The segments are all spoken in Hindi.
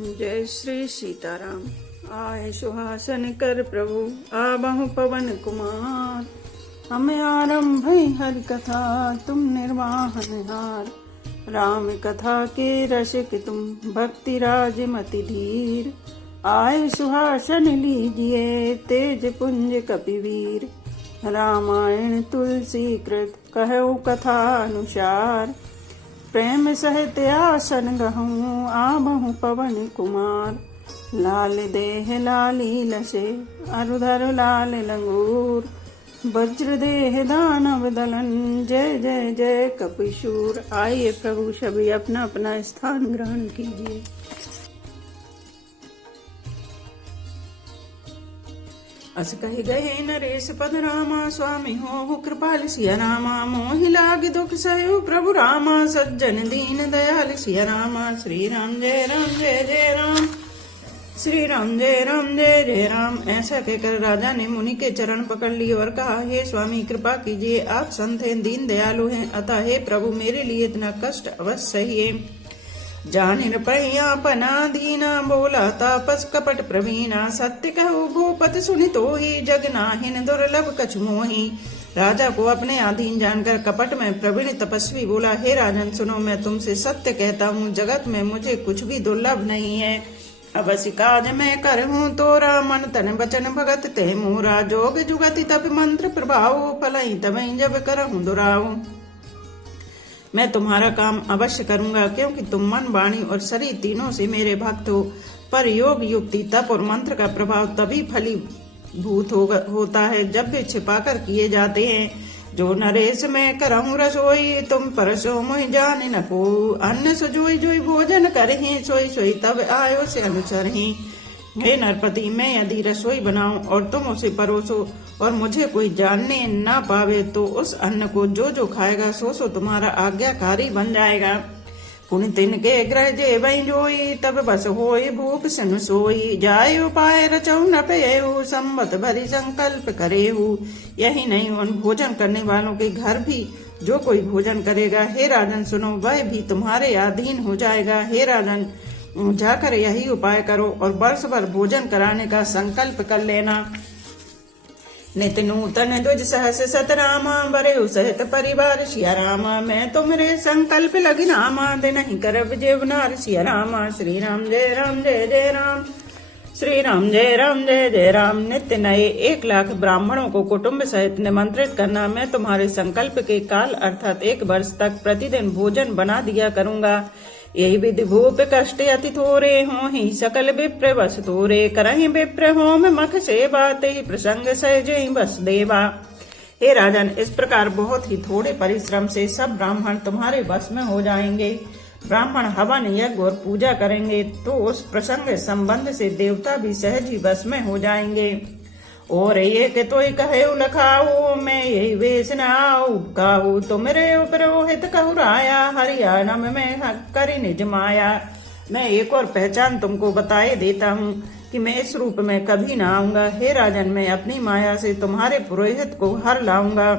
जय श्री सीताराम। आए सुहासन कर प्रभु आबहु पवन कुमार। हमें आरंभ हरि कथा तुम निर्वाहन हार। राम कथा के रसिक तुम भक्ति राज मति धीर। आए सुहासन लीजिए तेज पुंज कपिवीर। रामायण तुलसी कृत कहु कथा अनुसार। प्रेम सहित आसन गहूँ आबहु पवन कुमार। लाल देह लाली लसे अरुधर लाल लंगूर। वज्र देह दानव दलन जय जय जय कपिशूर। आइए प्रभु सभी अपना अपना स्थान ग्रहण कीजिए। अस कहि गए नरेश पद रामा स्वामी हो कृपाल सिया रामा। मोहि लाग दुख सयो प्रभु रामा सज्जन दीन दयाल सिया रामा। श्री राम जय राम जय जय राम। श्री राम जय राम जय जय राम। ऐसा कहकर राजा ने मुनि के चरण पकड़ लिए और कहा, हे स्वामी कृपा कीजिए, आप संत हैं, दीन दयालु हैं, अतः हे प्रभु मेरे लिए इतना कष्ट अवश्य सहिए। जानिन पहिया पना दीना बोला तापस कपट प्रवीणा। सत्य कहु भूपत सुनि तोहि जग नाहिन दुर्लभ कछु मोहि। राजा को अपने अधीन जानकर कपट में प्रवीण तपस्वी बोला, हे राजन सुनो, मैं तुमसे सत्य कहता हूँ, जगत में मुझे कुछ भी दुर्लभ नहीं है। अवश्य काज मैं करहूँ तोरा मन तन बचन भगत ते मोरा। जोग जुगति तप मंत्र प्रभाव फलई तबई जब करहूँ दुराऊ। मैं तुम्हारा काम अवश्य करूंगा, क्योंकि तुम मन वाणी और शरीर तीनों से मेरे भक्त हो। पर योग युक्ति तप और मंत्र का प्रभाव तभी फलीभूत होता है जब वे छिपाकर किए जाते हैं। जो नरेश मैं करहूँ रसोई तुम परसो मोहि जान न को। अन्न सजोई जोई भोजन करहि सोई सोई तब आयो से अनुसरहि। हे नरपति, मैं यदि रसोई बनाऊं और तुम उसे परोसो और मुझे कोई जानने ना पावे तो उस अन्न को जो जो खाएगा सो सो तुम्हारा आज्ञाकारी बन जाएगा। पुण्य तिनके ग्रह जे वही जोई तब बस होई भूप सन सोई। जाय उपाय रचऊ न पेहु संबत भरी संकल्प करेहु। यही नहीं, उन भोजन करने वालों के घर भी जो कोई भोजन करेगा, हे राजन सुनो, वह भी तुम्हारे अधीन हो जाएगा। हे राजन, जाकर यही उपाय करो और वर्ष भर भोजन कराने का संकल्प कर लेना। नित नूतन द्विज सहस सत रामा बरे सहित परिवार सिया रामा। मैं तुम्हारे संकल्प लगी नामा दे नहीं करब जेवनार सिया रामा। श्री राम जय राम जय जय राम। श्री राम जय राम जय जय राम। नित्य नए 1 लाख ब्राह्मणों को कुटुंब सहित निमंत्रित करना। मैं तुम्हारे संकल्प के काल अर्थात 1 वर्ष तक प्रतिदिन भोजन बना दिया करूंगा। यही विधि भूप कष्ट अति थोरे हो ही सकल विप्र बस तोरे। करहि विप्र होम मख सेवा ते ही प्रसंग सहज बस देवा। हे राजन, इस प्रकार बहुत ही थोड़े परिश्रम से सब ब्राह्मण तुम्हारे बस में हो जाएंगे। ब्राह्मण हवन यज्ञ और पूजा करेंगे तो उस प्रसंग संबंध से देवता भी सहज ही बस में हो जाएंगे। और ये के तो कहे लखाऊ मैं यही वेश न आऊ काऊ। तुमरे उपरोहित कहु राया हरियाणा में करी निज माया। मैं एक और पहचान तुमको बताए देता हूँ कि मैं इस रूप में कभी न आऊंगा। हे राजन, मैं अपनी माया से तुम्हारे पुरोहित को हर लाऊंगा।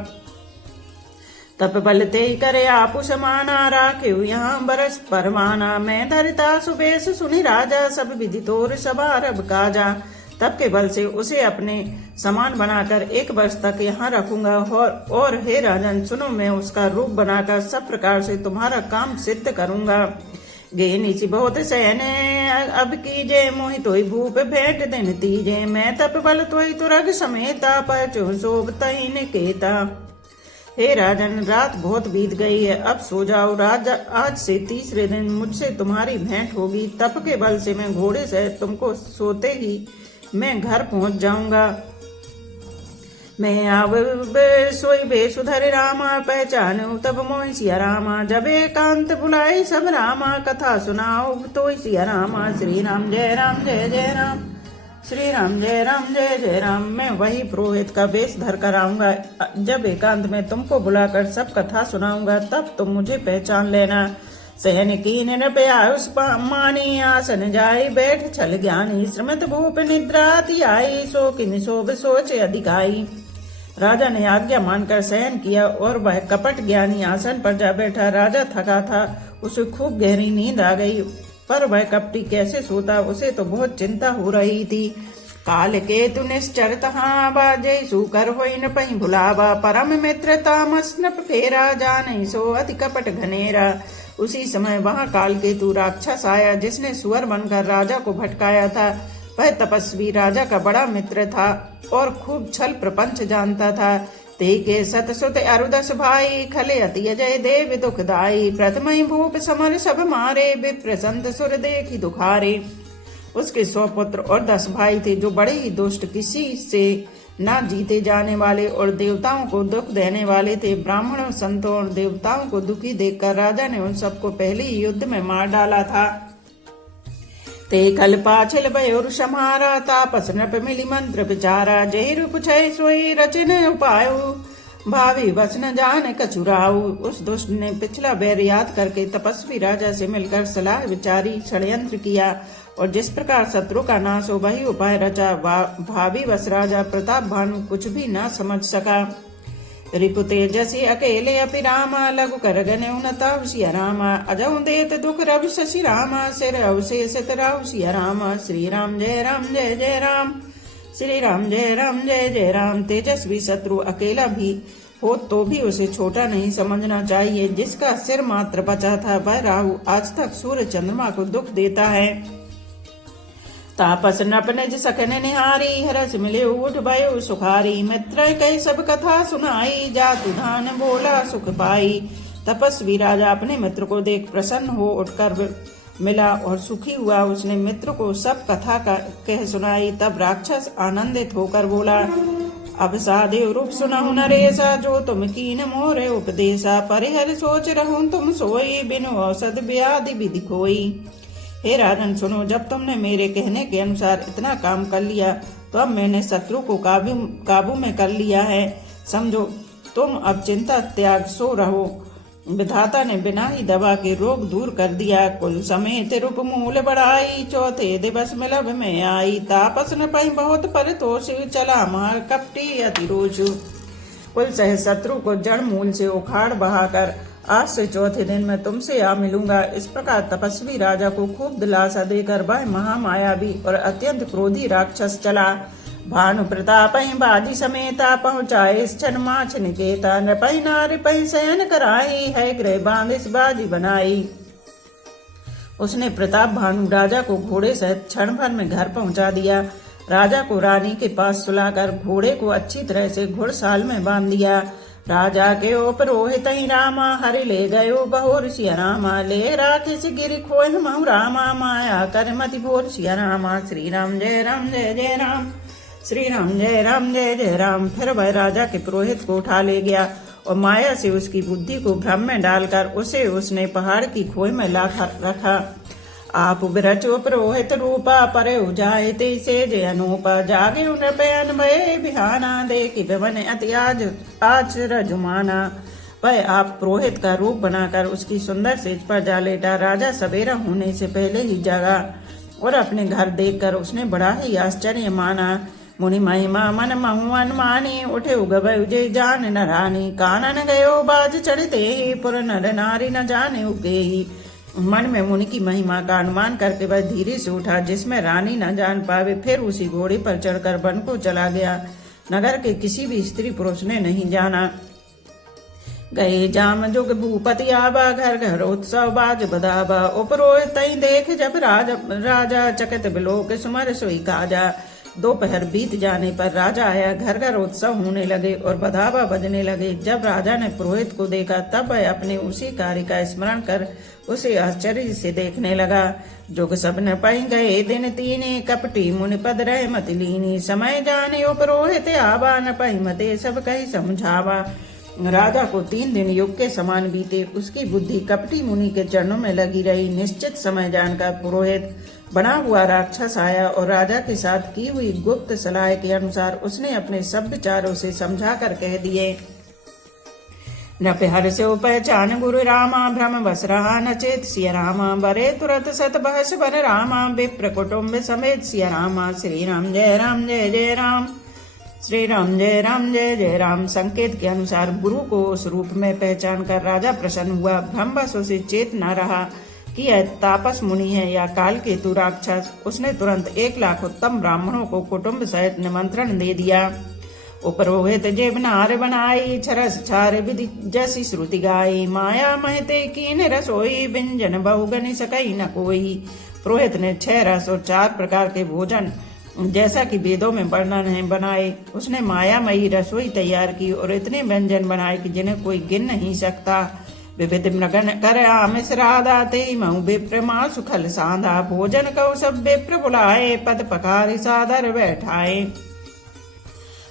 तप बल ते करे आपु समाना राखे यहाँ बरस परमाना। मैं धरिता सुबेश सुनि राजा सब विधि तोर सबारब काजा। तब के बल से उसे अपने समान बनाकर 1 वर्ष तक यहाँ रखूंगा। और हे राजन सुनो, मैं उसका रूप बनाकर सब प्रकार से तुम्हारा काम सिद्ध करूंगा। गे नीची बहुत सहने अब कीजे मोहि तोई भूप भेंट दिन तीजे। मैं तप बल तोई तुरग समेता पचो शोभ तहीन केता। हे राजन, रात बहुत बीत गई है, अब सो जाओ। राजा, आज से 3रे दिन मुझसे तुम्हारी भेंट होगी। तप के बल से मैं घोड़े से तुमको सोते ही मैं घर पहुंच जाऊंगा। मैं आव सोई बेसुधर रामा पहचानो तब मोहि सिया रामा। जब एकांत बुलाई सब रामा कथा सुनाओ तो सिया रामा। श्री राम जय राम जय जय राम। श्री राम जय राम जय जय राम। मैं वही पुरोहित का वेश धर कर आऊंगा। जब एकांत में तुमको बुलाकर सब कथा सुनाऊंगा तब तुम मुझे पहचान लेना। सहन कीन नपयास मानी आसन जाई बैठ छल ज्ञानी। श्रीमत भूप निद्राति आई सो किन शोभ सोच अधिकाई। राजा ने आज्ञा मानकर शयन किया और वह कपट ज्ञानी आसन पर जा बैठा। राजा थका था, उसे खूब गहरी नींद आ गई, पर वह कपटी कैसे सोता उसे तो बहुत चिंता हो रही थी। काल केतु निश्चर तहाँ बाजे सुकर होई न पही भुलावा, परम मित्र तामस न फेरा जाने सो अति कपट घनेरा। उसी समय वहां काल केतु राक्षस आया जिसने सुअर बनकर राजा को भटकाया था। वह तपस्वी राजा का बड़ा मित्र था और खूब छल प्रपंच जानता था। ते के सत सुत अरुदस भाई, खले अति अजय देव दुखदाई। प्रथम भूप समर सब मारे, विप्र संत सुर देखी दुखारे। उसके 100 पुत्र और 10 भाई थे जो बड़े ही दुष्ट, किसी से ना जीते जाने वाले और देवताओं को दुख देने वाले थे। ब्राह्मणों, संतों और देवताओं को दुखी देखकर राजा ने उन सबको पहले ही युद्ध में मार डाला था। ते कल पाछल भयोर समारा, तापस नृप मिली मंत्र विचारा। जय रूप छय सोई रचन उपायो, भावी बस न जान कछुराऊ। उस दुष्ट ने पिछला बैर याद करके तपस्वी राजा से मिलकर सलाह विचारी, षड्यंत्र किया और जिस प्रकार शत्रु का नाश हो वही उपाय रचा। भावी बस राजा प्रताप भानु कुछ भी न समझ सका। रिपु तेजसी अकेले अपि रामा, लघु कर गने उनताव सिया रामा। अजऊ देत दुख रवि शशि रामा, सिर अवशेषित राव सिया रामा। श्री राम जय राम जय जय राम, श्री राम जय राम जय जय राम। तेजस्वी शत्रु अकेला भी हो तो भी उसे छोटा नहीं समझना चाहिए। जिसका सिर मात्र बचा था वह राहु आज तक सूर्य चंद्रमा को दुख देता है। तापस नप निज सकन निहारी, हरस मिले उठ भयो सुखारी। मित्र कई सब कथा सुनाई, जातु धान बोला सुख पाई। तपस्वी राजा अपने मित्र को देख प्रसन्न हो उठकर मिला और सुखी हुआ। उसने मित्र को सब कथा कह सुनाई। तब राक्षस आनंदित होकर बोला, अब सादेव रूप सुनहु नरेसा, जो तुम कीन मोरे उपदेशा। परिहर सोच रहूं तुम सोई, बिनु औषध व्याधि विधि खोई। हे राजन सुनो, जब तुमने मेरे कहने के अनुसार इतना काम कर लिया तो अब मैंने शत्रु को काबू में कर लिया है। समझो तुम अब चिंता त्याग सो रहो। विधाता ने बिना ही दवा के रोग दूर कर दिया। कुल समेत रूप मूल बढ़ाई, चौथे दिवस मिलब में आई। तापस न पाई बहुत परितोष, चला महा कपटी अति रोष। कुल सह शत्रु को जड़ मूल से उखाड़ बहाकर आज से चौथे दिन मैं तुमसे आ मिलूंगा। इस प्रकार तपस्वी राजा को खूब दिलासा देकर वह महामायावी और अत्यंत क्रोधी राक्षस चला। भानु प्रताप बाजी समेता, पहुँचाए क्षण माछ निकेता। नृपहि नारी पहि शयन कराई, है गृह बांधिस बाजी बनाई। उसने प्रताप भानु राजा को घोड़े सहित क्षण भर में घर पहुंचा दिया। राजा को रानी के पास सुलाकर घोड़े को अच्छी तरह से घुड़साल में बांध दिया। राजा के उपरोहित रामा, हरि ले गयो बहोर सिया रामा। ले राखिस गिरि खोह महु रामा, माया कर मति भोर सिया रामा। श्री राम जय राम जय जय राम, श्री राम जय राम जय जय राम। फिर वह राजा के पुरोहित को उठा ले गया और माया से उसकी बुद्धि को भ्रम में डालकर उसे उसने पहाड़ की खोह में ला रखा। आप बिरचो पुरोहित रूपा, परे उजाए ते से जय अनूपा। जागे नृपयन भय बिहाना, देखी विवन अति आज रजुमाना। वह आप पुरोहित का रूप बनाकर उसकी सुंदर सेज पर जा लेटा। राजा सवेरा होने से पहले ही जागा और अपने घर देखकर उसने बड़ा ही आश्चर्य माना। मुनि महिमा मन महु अनुमानी, उठे उगभय जय जान न रानी। कानन गयो बाज चढ़ते ही, पुर नर नारी न जाने उगे ही। मन में मुनि की महिमा का अनुमान करके वह धीरे से उठा जिसमें रानी न जान पावे। फिर उसी घोड़े पर चढ़कर वन को चला गया। नगर के किसी भी स्त्री पुरुष ने नहीं जाना। गए जाम जुग भूपति आबा, घर घर उत्सव बाज बदाबा। उपरोहित तई देख जब राजा, चकित बिलोक सुमर सोई काजा। दोपहर बीत जाने पर राजा आया। घर घर उत्सव होने लगे और बधावा बजने लगे। जब राजा ने पुरोहित को देखा तब वह अपने उसी कार्य का स्मरण कर उसे आश्चर्य से देखने लगा। जुग सब न पाई गए दिन तीने, कपटी मुनि पद रहे मत लीनी। समय जाने पुरोहित आवा, न पाई मते सब कही समझावा। राजा को 3 दिन युग के समान बीते। उसकी बुद्धि कपटी मुनि के चरणों में लगी रही। निश्चित समय जानकर पुरोहित बना हुआ राक्षस आया और राजा के साथ की हुई गुप्त सलाह के अनुसार उसने अपने सब विचारों से समझा कर कह दिए। नृप हर से पहचान गुरु रामा, भ्रम बस रहा न चेत सिया रामा। बरे तुरत सत बहस बर रामा, विप्र कुटुम्ब समेत सिया रामा। श्री राम जय राम जय जय राम, श्री राम जय राम जय जय राम। संकेत के अनुसार गुरु को उस रूप में पहचान कर राजा प्रसन्न हुआ। भ्रम बस उसे चेत न रहा। कि यह तापस मुनि है या काल केतु राक्षस। उसने तुरंत 1,00,000 उत्तम ब्राह्मणों को कुटुंब सहित निमंत्रण दे दिया। उपरोहित जेब नार बनाई, छरस छार विधि जैसी श्रुति गाई। माया महते कीन रसोई, व्यंजन बहु गनि सकई न कोई। पुरोहित ने 6 रस और 4 प्रकार के भोजन जैसा कि वेदों में वर्णन है बनाए। उसने मायामयी रसोई तैयार की और इतने व्यंजन बनाए कि जिन्हें कोई गिन नहीं सकता। विविध मृगन कर आमिष राधा, ते मऊ विप्र मां सुखल साधा। भोजन कौ सब विप्र बुलाए, पद पखारी सादर बैठाए।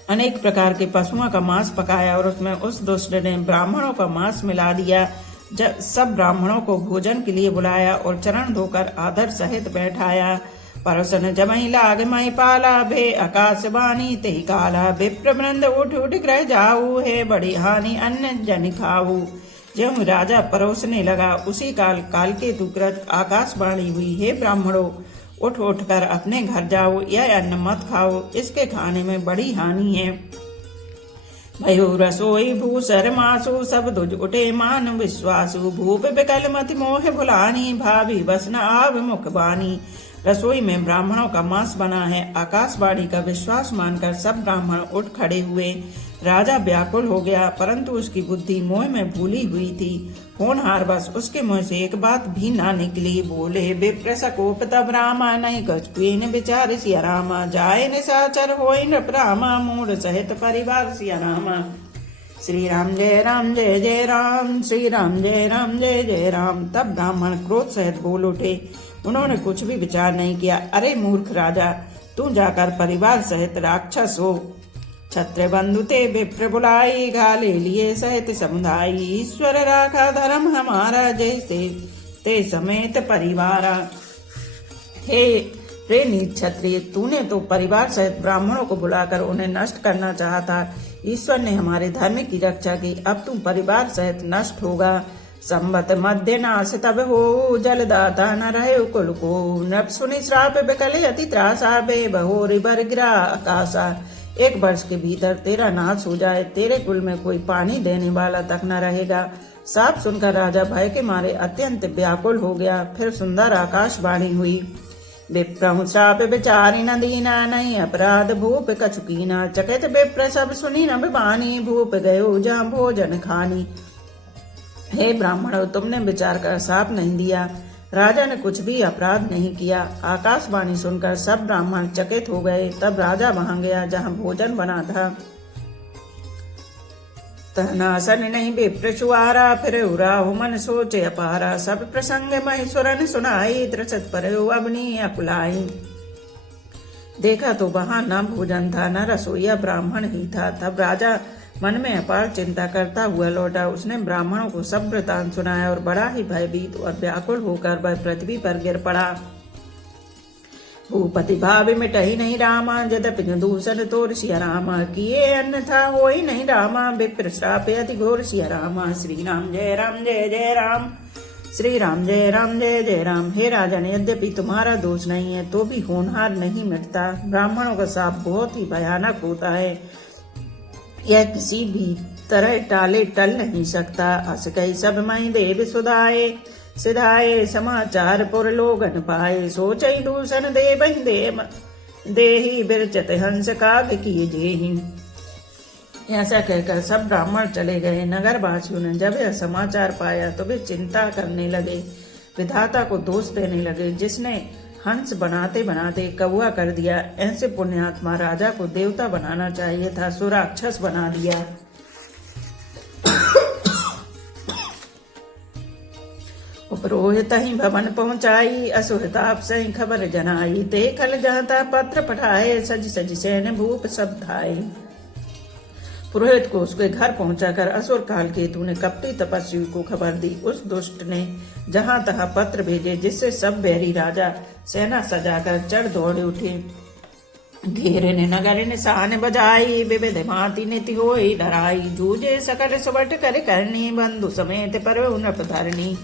अनेक प्रकार के पशुओं का मांस पकाया और उसमें उस दुष्ट ने ब्राह्मणों का मांस मिला दिया। जब सब ब्राह्मणों को भोजन के लिए बुलाया और चरण धोकर आदर सहित बैठाया। परोसन जमई लाग मई पाला, भे आकाशवाणी ते काला। विप्र वृंद उठ उठ ग्रह जाऊ, है बड़ी हानि अन्न जन खाऊ। ज्यों राजा परोसने लगा उसी काल कालकेतु कृत आकाशवाणी हुई, हे ब्राह्मणों, उठ उठ कर अपने घर जाओ, यह अन्न मत खाओ, इसके खाने में बड़ी हानि है। भयो रसोई भूसर मासु, सब दुज उठे मान विश्वासु। भूप विकल मति मोह भुलानी, भाभी बस न आव मुख बानी। रसोई में ब्राह्मणों का मांस बना है। आकाशवाणी का विश्वास मानकर सब ब्राह्मण उठ खड़े हुए। राजा व्याकुल हो गया, परंतु उसकी बुद्धि मोह में भूली हुई थी। होनहार बस उसके मुंह से एक बात भी ना निकली। बोले विप्र सकोप तब रामा, नहीं कछुइन विचार सिया रामा। जाए निशाचर होई नृप रामा, मूढ़ सहित परिवार सिया रामा। श्री राम जय राम जय जय राम, श्री राम जय राम जय जय राम। तब ब्राह्मण क्रोध सहित बोल उठे। उन्होंने कुछ भी विचार नहीं किया। अरे मूर्ख राजा, तू जाकर परिवार सहित राक्षस हो। छत्र बंधु ते विप्र बुलाई, घाले लिए सहित समुदाय। ईश्वर राखा धर्म हमारा, जैसे ते समेत परिवारा। हे नीच क्षत्रिय, तूने तो परिवार सहित ब्राह्मणों को बुलाकर उन्हें नष्ट करना चाहा था। ईश्वर ने हमारे धर्म की रक्षा की, अब तू परिवार सहित नष्ट होगा। संबत मध्य नाश तब हो, जलदाता न रहे कुल को। नृप सुनि श्राप विकले अति त्रासा, बे बहोरि बर गिरा आकाशा। 1 वर्ष के भीतर तेरा नाश हो जाए, तेरे कुल में कोई पानी देने वाला तक न रहेगा। साप सुनकर राजा भय के मारे अत्यंत व्याकुल हो गया। फिर सुंदर आकाशवाणी हुई। विप्रहु श्राप विचारी न दीना, नहीं अपराध भूप कछुकीना। चकित विप्र सब सुनी न बानी, भूप गयो जहाँ भोजन खानी। हे ब्राह्मणों, तुमने विचार कर साप नहीं दिया। राजा ने कुछ भी अपराध नहीं किया। आकाशवाणी सुनकर सब ब्राह्मण चकित हो गए। तब राजा वहां गया जहां भोजन बना था। तहनासन नहीं विप्र सुआरा, फिर उराहु मन सोचे अपारा। सब प्रसंग महेश्वरन सुनाई, त्रसत पर अवनी अकुलाई। देखा तो वहां न भोजन था, न रसोईया ब्राह्मण ही था। तब राजा मन में अपार चिंता करता हुआ लौटा। उसने ब्राह्मणों को सब वृतांत सुनाया और बड़ा ही भयभीत और व्याकुल होकर वह पृथ्वी पर गिर पड़ा। भूपति भाव मिटहि नहीं रामा, यद्यपि दूषण तोर सिया रामा। किए अन्न था होई नहीं रामा, विप्र श्राप अति घोर सिया रामा। श्री राम जय राम जय जय राम, श्री राम जय राम जय जय राम। हे राजन, यद्यपि तुम्हारा दोष नहीं है तो भी होनहार नहीं मिटता। ब्राह्मणों का शाप बहुत ही भयानक होता है, यह किसी भी तरह टाले टल नहीं सकता। अस कई सब मई देव सुधाए, सिधाए समाचार पुर लोगन पाए। सोचई दूषण देव देही, बिरचत हंस काग किए जेहि। ऐसा कहकर सब ब्राह्मण चले गए। नगर वासियों ने जब यह समाचार पाया तो वे चिंता करने लगे, विधाता को दोष देने लगे, जिसने हंस बनाते बनाते कौवा कर दिया। ऐसे पुण्यात्मा राजा को देवता बनाना चाहिए था, सो राक्षस बना दिया। उपरोहित ही भवन पहुंचाई, असुरताप सही खबर जनाई। ते खल जाता पत्र पठाए, सज सज सैन भूप सब धाये। पुरोहित को उसके घर पहुंचाकर असुर कालकेतु ने कपटी तपस्वी को खबर दी। उस दुष्ट ने जहां तहां पत्र भेजे, जिससे सब बैरी राजा सेना सजाकर चढ़ दौड़े उठे। घेरे ने नगर निशान बजाई, विविध भांति नीति होई डराई। जूझे सकल सुबट कर करनी, बंधु समेत पर नृप धरनी।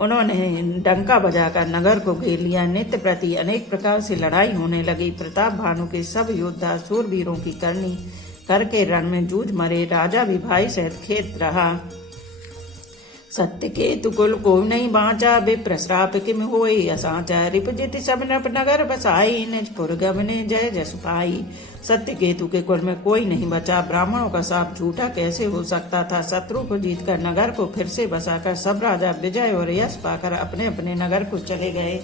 उन्होंने डंका बजाकर नगर को घेर लिया। नित्य प्रति अनेक प्रकार से लड़ाई होने लगी। प्रताप भानु के सब योद्धा सूरवीरों की करनी करके रण में जूझ मरे। राजा भी भाई सहित खेत रहा। सत्य केतु कुल को नहीं बाँचा, विप्र श्राप किम होई असाचा, रिपुजित सब नप नगर बसाई, निजपुर गमने जय जस पाई। सत्य केतु के कुल में कोई नहीं बचा, ब्राह्मणों का शाप झूठा कैसे हो सकता था। शत्रु को जीतकर नगर को फिर से बसाकर सब राजा विजय और यश पाकर अपने अपने नगर को चले गए।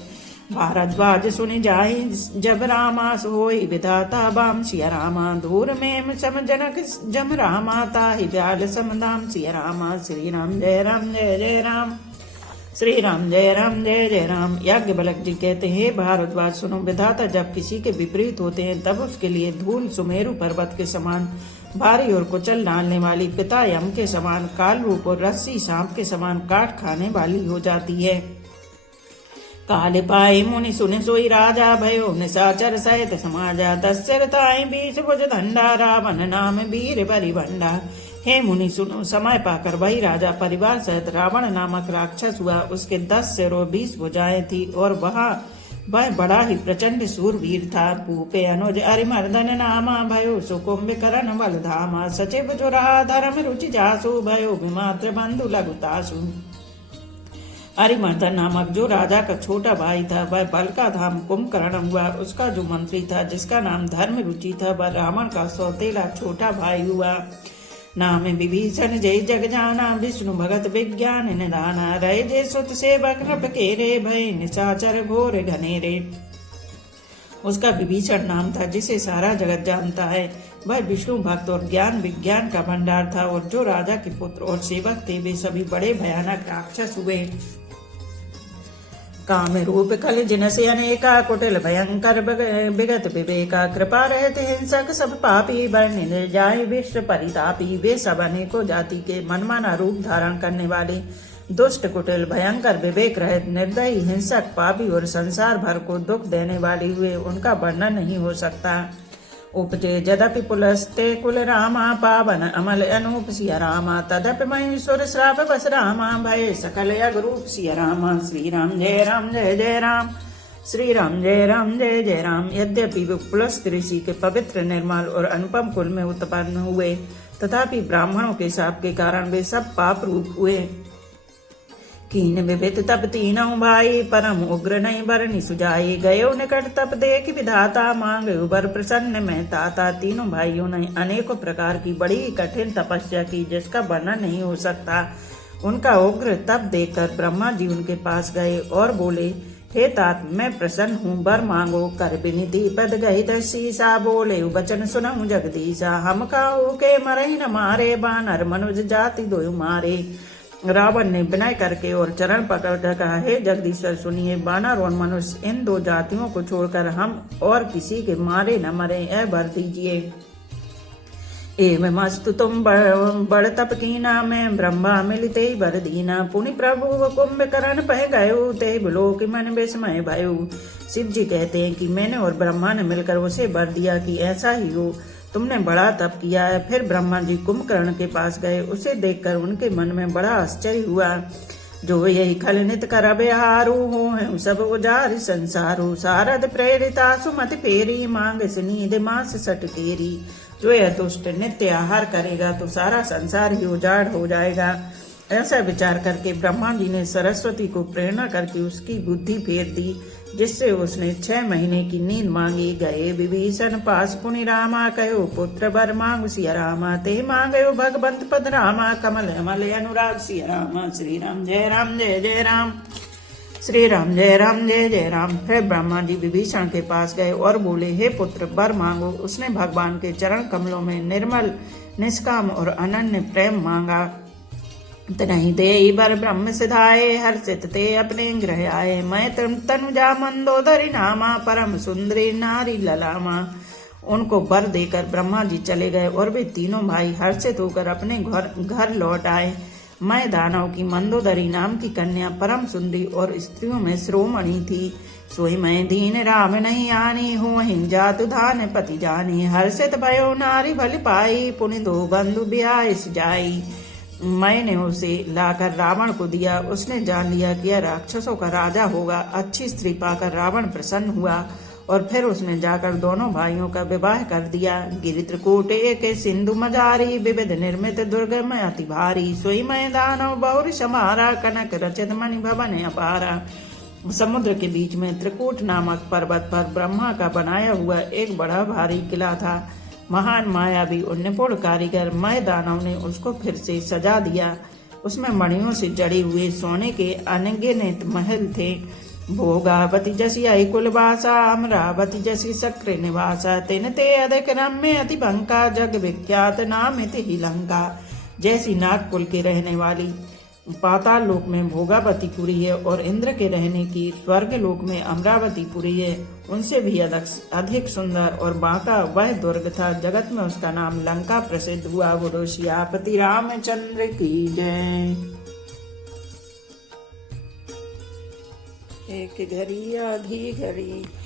भारद्वाज सुनि जाहि जब रामा, सोई विधाता बाम सिया रामा, दूर में सम जनक जम रामा, ताहि ब्याल समदाम सिया रामा। श्री राम जय राम जय जय राम, श्री राम जय राम जय जय राम। याज्ञवल्क्य जी कहते हैं, भारद्वाज सुनो, विधाता जब किसी के विपरीत होते हैं तब उसके लिए धूल सुमेरु पर्वत के समान भारी और कुचल डालने वाली, पिता यम के समान काल रूप और रस्सी सांप के समान काट खाने वाली हो जाती है। काले पाए मुनि सुनि सोई राजा, भयो निशाचर सहित समाजा, दस्यर ताई 20 भुज धंडा, रावण नाम वीर बरिभंडा। हे मुनि सुनो, समय पाकर वही राजा परिवार सहित रावण नामक राक्षस हुआ। उसके 10 सिर और 20 भुजाएं थी और वह बड़ा ही प्रचंड सूरवीर था। भूपे अनुज अरिमर्दन नामा, भयो सुकुंभ करण बल धामा, सचिव जो रहा धर्म रुचि जासु, भयो विमात्र बंधु लघुतासु। अरिमर्दन नामक जो राजा का छोटा भाई था वह बल का धाम कुंभकर्ण हुआ। उसका जो मंत्री था जिसका नाम धर्म रुचि था वह रावण का सौतेला छोटा भाई हुआ। नाम विभीषण जय जग जाना, विष्णु भगत विज्ञान निदाना, रहे जय सुत सेवक नृप केरे, भय निशाचर घोर घनेरे। उसका विभीषण नाम था जिसे सारा जगत जानता है। वह विष्णु भक्त और ज्ञान विज्ञान का भंडार था और जो राजा के पुत्र और सेवक थे वे सभी बड़े भयानक राक्षस हुए। काम रूप कल जिनसे अनेका, कुटिल भयंकर विगत विवेका, कृपा रहते हिंसक सब पापी, बरने जाए विश्व परितापी। वे सब अनेकों जाति के मनमाना रूप धारण करने वाले, दुष्ट कुटिल भयंकर विवेक रहित निर्दयी हिंसक पापी और संसार भर को दुख देने वाले हुए। उनका वर्णन नहीं हो सकता। उपजे यद्यपि पुलस्ते कुल रामा, पावन अमल अनूप सिया रामा, तदपि महेश्वर श्राप बस रामा, भय सकल यग रूप सिया रामा। श्री राम जय राम जय जय राम, श्री राम जय राम जय जय राम। यद्यपि वे पुलस्त ऋषि के पवित्र निर्मल और अनुपम कुल में उत्पन्न हुए, तथापि ब्राह्मणों के शाप के कारण वे सब पाप रूप हुए। कीन विभित तप तीनों भाई, परम उग्र नहीं बरनी सुजाई, गयो निकट तप देख विधाता, मांग बर प्रसन्न में ताता। तीनों भाइयों ने अनेकों प्रकार की बड़ी कठिन तपस्या की जिसका वर्णन नहीं हो सकता। उनका उग्र तप देखकर ब्रह्मा जी उनके पास गए और बोले, हे तात, मैं प्रसन्न हूँ, वर मांगो। कर विनिधि पद गही दशीसा, बोले वचन सुनहु जगदीशा। हम काहू के मरहि न मारे, बानर मनुज जाति दोयु मारे। रावण ने विनय करके और चरण पकड़कर कहा, हे जगदीश्वर सुनिए, वानर और मनुष्य इन दो जातियों को छोड़कर हम और किसी के मारे न मरे, ऐ वर दीजिए। एवं मस्तु तुम बड़ तप कीना, मैं ब्रह्मा मिलते वर दीना। पुनि प्रभु कुंभकर्ण पह गयो, ते बिलोक मन विस्मय भयो। शिव जी कहते हैं कि मैंने और ब्रह्मा ने मिलकर उसे वर दिया कि ऐसा ही हो, तुमने बड़ा तप किया है। फिर ब्रह्मा जी कुंभकर्ण के पास गए। उसे देखकर उनके मन में बड़ा आश्चर्य हुआ। जो यही खल नित करबे हारू, हो सब उजार संसारू। सारद प्रेरिता सुमत फेरी, मांग सुनीद मास सटकेरी। जो यह दुष्ट नित्य आहार करेगा तो सारा संसार ही उजाड़ हो जाएगा। ऐसा विचार करके ब्रह्मा जी ने सरस्वती को प्रेरणा करके उसकी बुद्धि फेर दी, जिससे उसने 6 महीने की नींद मांगी। गए विभीषण पास पुनि रामा, कहो पुत्र वर मांग सिया रामा। ते मांगयो भगवंत पद रामा, कमल अमल अनुराग सिया रामा। श्री राम जय राम जय जय राम, श्री राम जय राम जय जय राम। फिर ब्रह्मा जी विभीषण के पास गए और बोले, हे पुत्र वर मांगो। उसने भगवान के चरण कमलों में निर्मल निष्काम और अनन्य प्रेम मांगा। तनहि देहि वर ब्रह्म सिधाए, हर्षित ते अपने ग्रह आए। मैं तनुजा मंदोदरी नामा, परम सुंदरी नारी ललामा। उनको वर देकर ब्रह्मा जी चले गए और वे तीनों भाई हर्षित होकर अपने घर लौट आए। मैं दानव की मंदोदरी नाम की कन्या परम सुंदरी और स्त्रियों में श्रोमणी थी। सोई मैं दीन राम नहीं आनी, हूँ हिंजातु धान पति जानी। हर्षित भयो नारी भल पाई, पुनि दो बंधु ब्याह जाई। मैंने उसे लाकर रावण को दिया। उसने जान लिया कि यह राक्षसों का राजा होगा। अच्छी स्त्री पाकर रावण प्रसन्न हुआ और फिर उसने जाकर दोनों भाइयों का विवाह कर दिया। गिरि त्रिकूट एक सिंधु मजारी, विविध निर्मित दुर्गम अति भारी, सोई मैदान बहुर समारा, कनक रचित मणि भवन अपारा। समुद्र के बीच में त्रिकूट नामक पर्वत पर ब्रह्मा का बनाया हुआ एक बड़ा भारी किला था। महान मायावी और निपुण कारीगर मय दानव ने उसको फिर से सजा दिया। उसमें मणियों से जड़े हुए सोने के अनगिनत महल थे। भोगावती जसी आई कुलवासा, अमरावती जसी सक्र निवासा, तिन ते अधिक रम्य अति भंका, जग विख्यात नाम ही लंका। जैसी नागपुल के रहने वाली पाताल लोक में भोगावतीपुरी है और इंद्र के रहने की स्वर्ग लोक में अमरावतीपुरी है, उनसे भी अधिक सुंदर और बांका वह दुर्ग था। जगत में उसका नाम लंका प्रसिद्ध हुआ। बोलो सियापति रामचंद्र की जय। एक घड़ी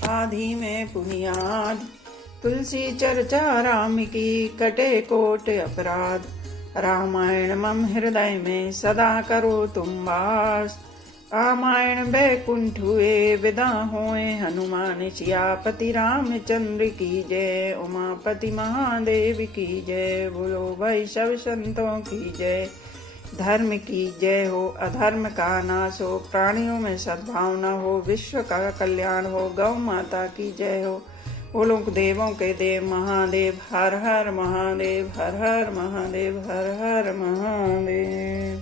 आधी में पुनियाद, तुलसी चर्चा राम की कटे कोट अपराध। रामायण मम हृदय में सदा करो तुम वास, रामायण बैकुंठ हुए विदा होए हनुमान। सियापति रामचंद्र की जय, उमापति महादेव की जय। बोलो भाई सब संतों की जय। धर्म की जय हो, अधर्म का नाश हो, प्राणियों में सद्भावना हो, विश्व का कल्याण हो, गौ माता की जय हो। बोलो देवों के देव महादेव, हर हर महादेव, हर हर महादेव, हर हर महादेव।